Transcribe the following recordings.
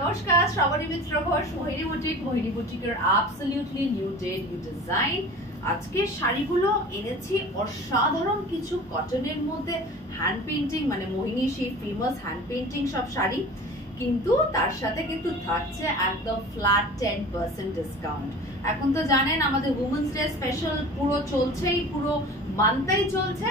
নমস্কার, শ্রাবণী মিত্র ঘোষ, মোহিনী বুটিক। মোহিনী বুটিকের absolutely new day new design. আজকে শাড়িগুলো এনেছি অসাধারণ কিছু কটনের মধ্যে, হ্যান্ড পেইন্টিং, মানে মোহিনী সেই ফেমাস হ্যান্ড পেইন্টিং সব শাড়ি, কিন্তু তার সাথে কিন্তু থাকছে একদম ফ্ল্যাট 10% ডিসকাউন্ট। এখন তো জানেন আমাদের উমেন্স ডে স্পেশাল পুরো চলছেই, পুরো মান্থটাই চলছে।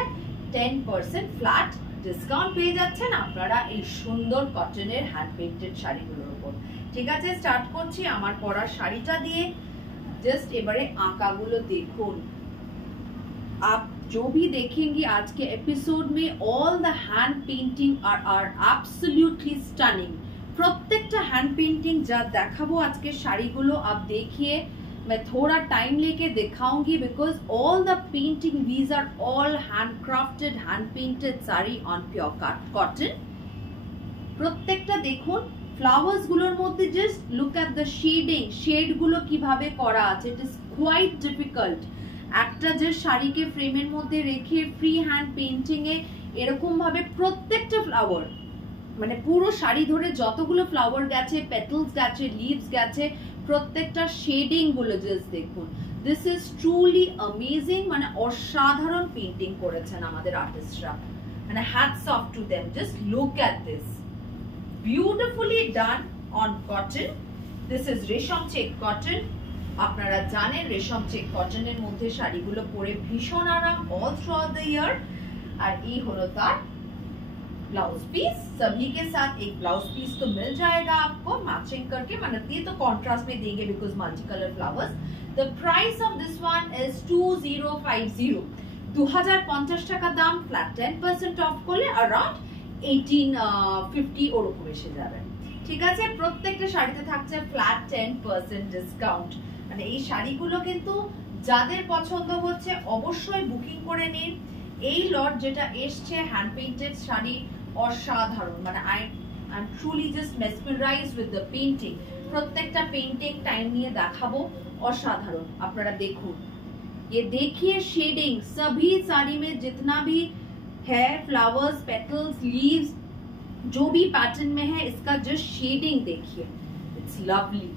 10% ফ্ল্যাট ডিসকাউন্ট পেয়ে যাচ্ছেন আপনারা এই সুন্দর কটনের হ্যান্ড পেইন্টেড শাড়িগুলোর উপর। ঠিক আছে, স্টার্ট করছি আমার পরার শাড়িটা দিয়ে। जस्ट এবারে আঁকাগুলো দেখুন। आप जो भी देखेंगे आज के एपिसोड में, all the hand painting are absolutely stunning. प्रत्येकটা हैंड पेंटिंग যা দেখাবো আজকে শাড়িগুলো आप देखिए, मैं थोड़ा टाइम लेके दिखाऊंगी because all the painting these are all handcrafted hand painted saree on pure cotton। প্রত্যেকটা দেখুন ফ্লাওয়ার্স গুলোর মধ্যে just look at the shading, shade গুলো কিভাবে করা আছে। ইট ইজ কোয়াইট ডিফিকাল্ট একটা যে শাড়িকে ফ্রেমের মধ্যে রেখে ফ্রি হ্যান্ড পেইন্টিং এ এরকম ভাবে প্রত্যেকটা ফ্লাওয়ার, মানে পুরো শাড়ি ধরে যতগুলো ফ্লাওয়ার গেছে, পেটালস গেছে, লিভস গেছে, প্রত্যেকটা শেডিং গুলো জাস্ট দেখুন। দিস ইজ ট্রুলি অ্যামেজিং, মানে অসাধারণ পেইন্টিং করেছেন আমাদের আর্টিস্টরা, মানে hats off two them. Just look at this, beautifully done on cotton। this is রেশম চেক কটন। আপনারা জানেন রেশম চেক কটনের মধ্যে শাড়িগুলো পরে ভীষণ আরাম all throughout the year। আর এই হলো তার ब्लाउज पीस। सभी के साथ एक ब्लाउज पीस तो मिल जाएगा आपको मैचिंग करके, मतलब ये तो कॉन्ट्रास्ट में देंगे because multi colour flowers. The price of this one is 2050। 2050 টাকা দাম, ফ্ল্যাট 10% অফ করলে अराउंड 1850 ওরকম এসে যাবে। ঠিক আছে, প্রত্যেকটা শাড়িতে থাকছে ফ্ল্যাট 10% ডিসকাউন্ট। মানে এই শাড়িগুলো কিন্তু যাদের পছন্দ হচ্ছে অবশ্যই বুকিং করে নিন। এই লট যেটা এসছে হ্যান্ড পেইন্টেড শাড়ি অসাধারণ, মানে I am truly just mesmerised with the painting. প্রত্যেকটা পেইন্টিং টাইম নিয়ে দেখাবো, অসাধারণ। আপনারা দেখুন, ये देखिए शेडिंग, सभी साड़ी में जितना भी है फ्लावर्स, पेटल्स, लीव्स, जो भी पैटर्न में है, इसका जस्ट शेडिंग देखिए, it's lovely.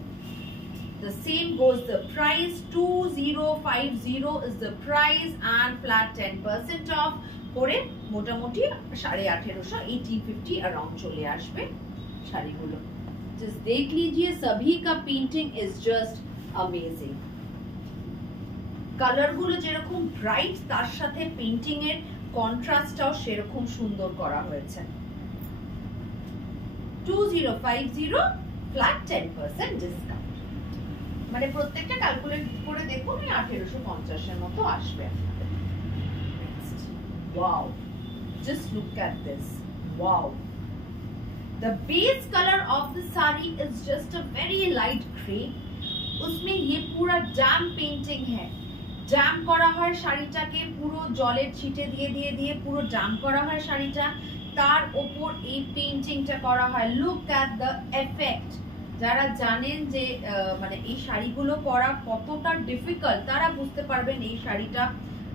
The same goes the price, 2050 is the price and flat 10% off করে মোটামুটি 1850 1850 अराउंड চলে আসবে শাড়িগুলো। just देख लीजिए, सभी का painting is just amazing। Colour গুলো যেরকম ব্রাইট, তার সাথে পেইন্টিং এর কন্ট্রাস্টটাও সেরকম সুন্দর করা হয়েছে। 2050 ফ্ল্যাট 10% ডিসকাউন্ট, মানে প্রত্যেকটা ক্যালকুলেট করে দেখুন 1850 এর মতো আসবে। Wow, just look at this, wow. The base color of the saree is just a very light gray। उसमें ये पूरा डैम पेंटिंग है, ড্যাম করা হয় শাড়িটাকে, পুরো জলের ছিটে দিয়ে দিয়ে দিয়ে পুরো ড্যাম করা হয় শাড়িটা, তার উপর এই পেইন্টিংটা করা হয়। Look at the effect. যারা জানেন যে মানে এই শাড়িগুলো করা কতটা ডিফিকাল্ট, তারা বুঝতে পারবেন এই শাড়িটা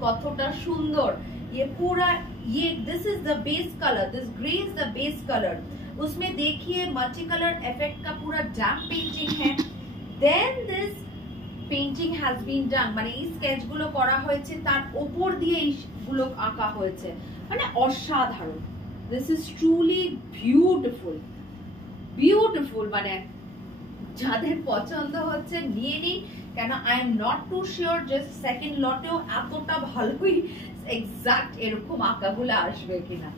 কতটা সুন্দর। ये पूरा ये this is the base colour, this grey is the base colour. उसमें देखिए मल्टी कलर इफेक्ट का पूरा डैम पेंटिंग है। Then this painting has been done, মানে এই স্কেচ গুলো করা হয়েছে, তার উপর দিয়ে এইগুলো আঁকা হয়েছে, মানে অসাধারণ। This is truly beautiful, beautiful. মানে যাদের পছন্দ হচ্ছে নিয়ে নিন, কেন I am not too sure just second লটেও এতটা ভালোই এক্সাক্ট এরকম আঁকাগুলো আসবে কিনা।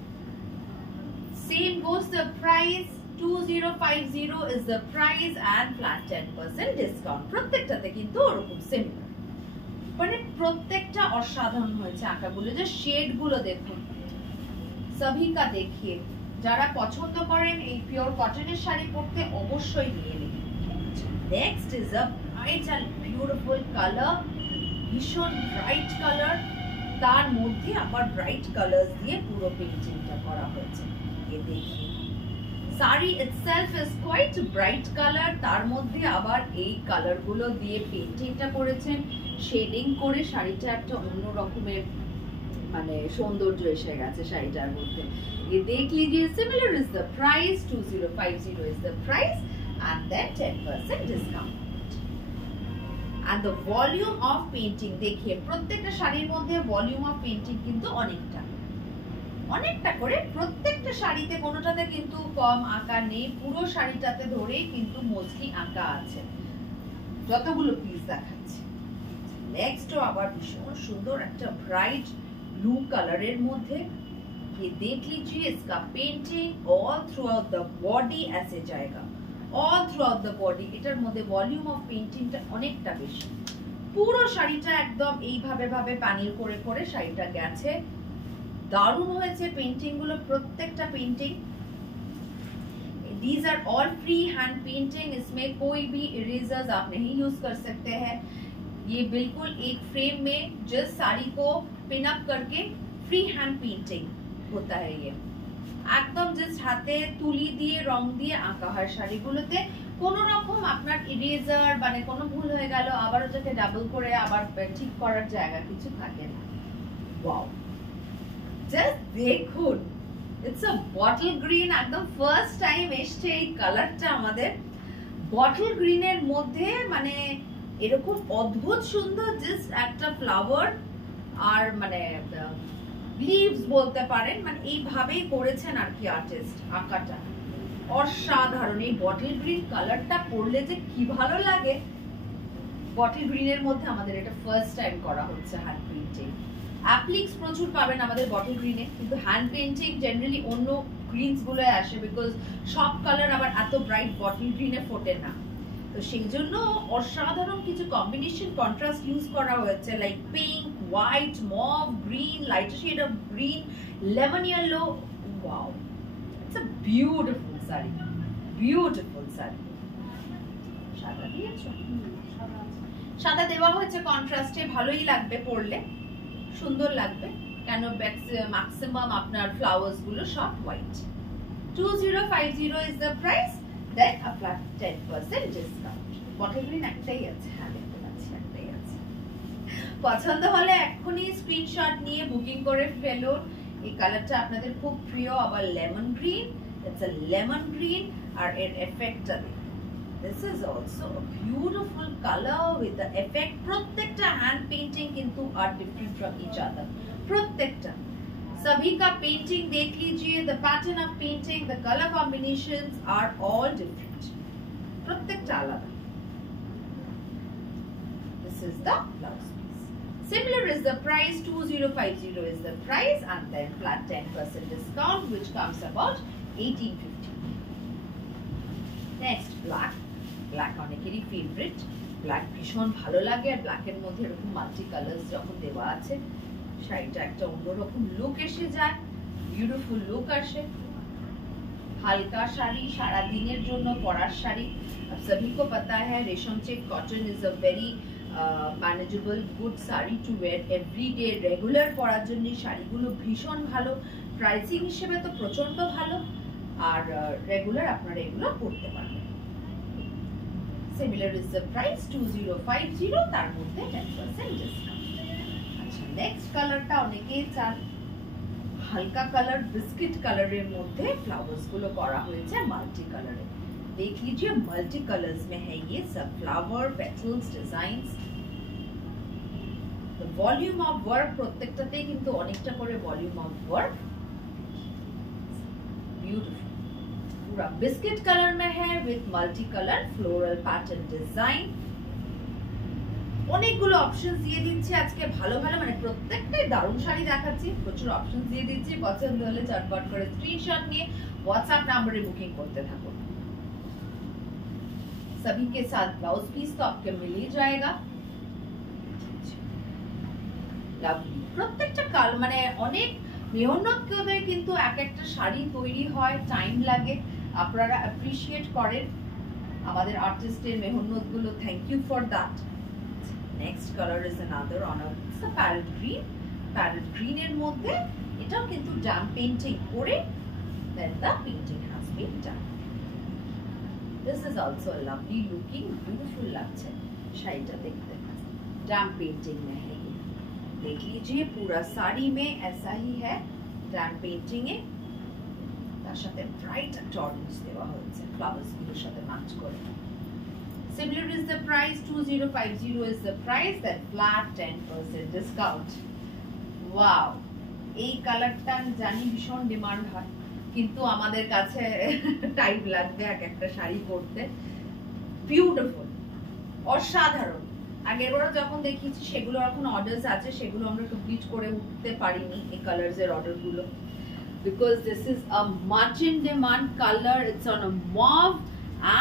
Same goes the price, 2050 is the price and flat 10% discount। প্রত্যেকটাতে কিন্তু ওরকম সিমিলার, মানে প্রত্যেকটা অসাধারণ হয়েছে আঁকাগুলো। যে শেড গুলো দেখুন, সবই কা দেখিয়ে। যারা পছন্দ করেন এই পিওর কটনের শাড়ি পরতে অবশ্যই নিয়ে নিন। Next is a bright and beautiful colour, ভীষণ ব্রাইট কালার, তার মধ্যে আবার ব্রাইট কালার্স দিয়ে পুরো পেইন্টিংটা করা হয়েছে। এই দেখিয়ে sari itself is quite bright color, তার মধ্যে আবার এই কালার গুলো দিয়ে পেইন্টিংটা করেছেন, শেডিং করে শাড়িটা একটা অন্য রকমের মানে সৌন্দর্য এসে গেছে শাড়িটার মধ্যে। ये देख लीजिए, similar is the price, 2050 is the price and then 10% discount. And the volume of painting, देखिए प्रत्येकটা শাড়ির মধ্যে volume of painting কিন্তু অনেকটা করে, প্রত্যেকটা শাড়িতে কোনোটাতে কিন্তু কম আঁকা নেই, পুরো শাড়িটাতে ধরে কিন্তু মোস্টলি আঁকা আছে। যতগুলো পিস দেখাচ্ছি, নেক্সটও আবার ভীষণ সুন্দর একটা ব্রাইট ব্লু কালারের মধ্যে। ये देख लीजिए, इसका painting all through out the body ऐसे जाएगा, all through out the body. এটার মধ্যে ভলিউম অফ পেইন্টিংটা অনেকটা বেশি, পুরো শাড়িটা একদম এইভাবে ভাবে প্যানেল করে করে শাড়িটা গেছে। দারুণ হয়েছে পেইন্টিং গুলো, প্রত্যেকটা painting. These are all free hand painting, इसमें कोई भी इरेजर्स आप नहीं यूज कर सकते हैं। ये बिल्कुल एक फ्रेम में जस्ट साड़ी को पिन अप करके फ्री हैंड पेंटिंग होता है। ये একদম জাস্ট হাতে তুলি দিয়ে রং দিয়ে আঁকা হয় শাড়িগুলোতে। কোন রকম আপনার ইরেজার মানে কোনো ভুল হয়ে গেল আবার ওটাকে ডাবল করে আবার ঠিক করার জায়গা কিছু থাকে না। ওয়াও, জাস্ট দেখুন, ইটস আ বটল গ্রিন। একদম ফার্স্ট টাইম এসছে এই কালারটা আমাদের। বটল গ্রিনের মধ্যে মানে এরকম অদ্ভুত সুন্দর জাস্ট একটা ফ্লাওয়ার আর মানে লিভস বলতে পারেন, মানে এইভাবেই করেছেন আর কি আর্টিস্ট। আঁকাটা অসাধারণ। এই বটল গ্রিন কালারটা পরলে যে কি ভালো লাগে। বটল গ্রিনের মধ্যে আমাদের এটা ফার্স্ট টাইম করা হচ্ছে হ্যান্ড পেইন্টিং। অ্যাপ্লিক্স প্রচুর পাবেন আমাদের বটল গ্রিনে, কিন্তু হ্যান্ড পেইন্টিং জেনারেলি অন্য গ্রিনস গুলোয় আসে, বিকজ সব কালার আবার এত ব্রাইট বটল গ্রিনে ফোটে না। তো সেই জন্য অসাধারণ কিছু কম্বিনেশন কন্ট্রাস্ট ইউজ করা হয়েছে, like pink, white, mauve, green, lighter shade of green, lemon yellow. Wow, it's a beautiful sari, beautiful sari. সাদা দিয়েছো? সাদা দেওয়া হয়েছে কন্ট্রাস্টে, ভালোই লাগবে পরলে, সুন্দর লাগবে, কেন ম্যাক্সিমাম আপনার ফ্লাওয়ার্স গুলো সব white. 2050 is the price, then a flat 10% discount. Bottle green একটাই আছে, হ্যাঁ দেখতে পাচ্ছি একটাই আছে। পছন্দ হলে এক্ষুনি স্ক্রিনশট নিয়ে বুকিং করে ফেলুন। এই কালারটা আপনাদের খুব প্রিয়। আবার lemon green, it's a lemon green, আর এর এফেক্টটা দেখুন। This is also a beautiful color with the effect. प्रत्येकटा hand painting किंतु are different from each other. प्रत्येकटा सभी का painting देख लीजिए, the pattern of painting, the color combinations are all different. प्रत्येकटा अलग। This is the blouse piece. Similar is the price, 2050 is the price, and then flat 10% discount, which comes about 1850. Next, black. Black অনেকেরই favourite. Black ভীষণ ভালো লাগে, আর ব্ল্যাকের মধ্যে এরকম multi colours যখন দেওয়া আছে শাড়িটা একটা অন্যরকম লুক এসে যায়, বিউটিফুল লুক আসে। হালকা শাড়ি, সারা দিনের জন্য পরার শাড়ি। अब सभी को पता है रेशम check cotton is a very manageable good sari to wear everyday, regular পরার জন্য শাড়িগুলো ভীষণ ভালো। প্রাইসিং হিসেবে তো প্রচন্ড ভালো, আর রেগুলার আপনারা এগুলো পরতে পারবেন। Similar is the price, 2050, তার মধ্যে 10% discount। আচ্ছা, নেক্সট কালারটা অনেকেই চান, হালকা কালার বিস্কিট কালারের মধ্যে ফ্লাওয়ার্স গুলো করা হয়েছে মাল্টি কালারে। देख लीजिए, मल्टी कलर्स में है ये सब flower, petals, designs. The volume of work প্রত্যেকটাতে কিন্তু অনেকটা করে ভলিউম অফ ওয়ার্ক। ब्यूटीफुल, पूरा बिस्किट कलर में है with multi colour floral pattern design. অনেকগুলো অপশনস দিয়ে দিচ্ছি আজকে, ভালো ভালো, মানে প্রত্যেকটাই দারুণ শাড়ি দেখাচ্ছি, প্রচুর অপশনস দিয়ে দিচ্ছি। পছন্দ হলে চটপট করে স্ক্রিনশট নিয়ে হোয়াটসঅ্যাপ নম্বরে বুকিং করতে থাকুন। सभी के साथ ब्लाउज पीस तो आपके मिल ही जाएगा। লাভলি, প্রত্যেকটা কাল মানে অনেক মেহনত করে কিন্তু এক একটা শাড়ি তৈরি হয়, টাইম লাগে। আপনারা অ্যাপ্রিশিয়েট করেন আমাদের আর্টিস্টের মেহনত গুলো, thank you for that. Next colour is another on a parrot green. Parrot green এর মধ্যে এটাও কিন্তু ডাম পেইন্টিং করে, then the painting has been done. This is also a lovely looking, beautiful লাগছে শাড়িটা দেখতে। डैम पेंटिंग में है ये, देख लीजिए पूरा साड़ी में ऐसा ही है डैम पेंटिंग है। তার সাথে ব্রাইট একটা অরেঞ্জ দেওয়া হয়েছে ফ্লাওয়ার্স গুলোর সাথে ম্যাচ করে। Similar is the price, 2050 is the price, that flat 10% discount. Wow! এই কালারটা আমি জানি ভীষণ ডিমান্ড হয়, কিন্তু আমাদের কাছে টাইম লাগবে এক একটা শাড়ি করতে। বিউটিফুল, অসাধারণ। আগেরবার যখন দেখিয়েছি সেগুলো এখন অর্ডারস আছে, সেগুলো আমরা কমপ্লিট করে উঠতে পারিনি এই কালারস এর অর্ডার গুলো, because this is a much in demand color. It's on a mauve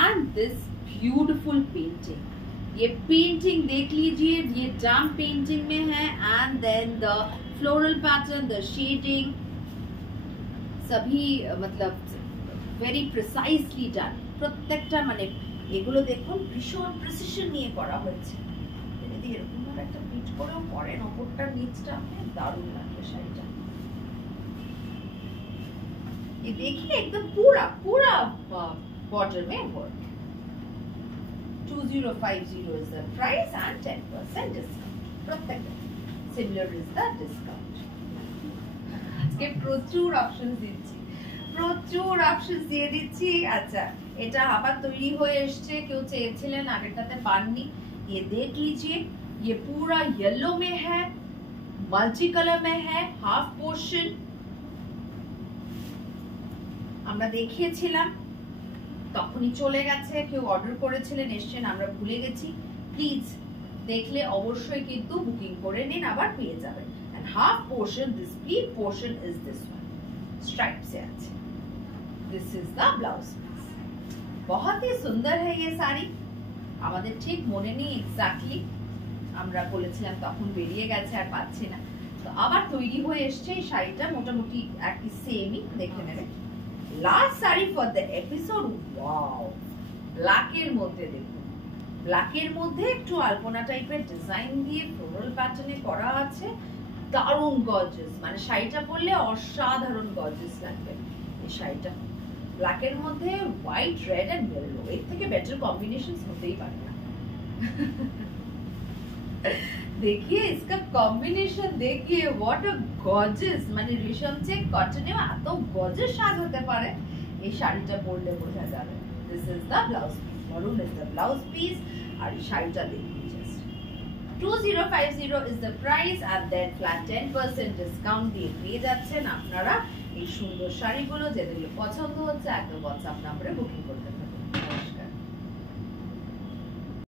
and this beautiful painting. ये पेंटिंग देख लीजिए, ये जाम पेंटिंग में है, and then the floral pattern, the shading, सभी मतलब very precisely done। প্রত্যেকটা মানে এগুলো দেখুন ভীষণ প্রিসিশন নিয়ে করা হয়েছে। যদি এরকম ভাবে একটা প্রিন্ট করেও করেন ওপরটা নিচটা, দারুণ লাগবে শাড়িটা। ये देखिए एकदम पूरा पूरा बॉर्डर में work. 2050 is the price and 10% discount। প্রত্যেকটা similar is the discount। আজকে প্রচুর অপশনস দিচ্ছি, প্রচুর অপশনস দিয়ে দিচ্ছি। আচ্ছা, এটা আবার তৈরি হয়ে এসেছে, কেউ চেয়েছিলেন আগেরটাতে পাননি। ये देख लीजिए, ये पूरा येलो में है, मल्टी कलर में है, हाफ पोर्शन আমরা দেখিয়েছিলাম, তখনই চলে গেছে। কেউ অর্ডার করেছিলেন, এসেছেন, আমরা ভুলে গেছি। প্লিজ দেখলে অবশ্যই কিন্তু বুকিং করে নিন, আবার পেয়ে যাবেন। And half portion, this pleat portion is this one, stripes से আছে। This is the blouse piece. बहुत ही सुंदर है ये साड़ी। আমাদের ঠিক মনে নেই এক্স্যাক্টলি, আমরা বলেছিলাম তখন বেরিয়ে গেছে, আর পাচ্ছি না। তো আবার তৈরি হয়ে এসেছে এই শাড়িটা, মোটামুটি একই সেমই, দেখে নেবে। Last sari for the episode. Wow, ব্ল্যাকের মধ্যে দেখুন, ব্ল্যাকের মধ্যে একটু আলপনা টাইপের ডিজাইন দিয়ে ফ্লোরাল প্যাটার্নে করা আছে। দারুণ গর্জিয়াস, মানে শাড়িটা পরলে অসাধারণ গর্জিয়াস লাগবে। এই শাড়িটা ব্ল্যাকের মধ্যে হোয়াইট, রেড এন্ড ইয়েলো, এর থেকে বেটার কম্বিনেশন হতেই পারে না। देखिए इसका कॉम्बिनेशन, देखिए व्हाट अ गॉर्जियस, মানে রেশম চেক কটনে এত গর্জিয়াস সাজ হতে পারে, এই শাড়িটা পরলে বোঝা যাবে। This is the blouse piece, maroon is the blouse piece, আর এই শাড়িটা দেখুন জাস্ট 2050 ইজ দ্য প্রাইস, আর দেন ফ্ল্যাট 10% ডিসকাউন্ট দিয়ে পেয়ে যাচ্ছেন আপনারা এই সুন্দর শাড়িগুলো। যেগুলো পছন্দ হচ্ছে একদম হোয়াটসঅ্যাপ নম্বরে বুকিং করতে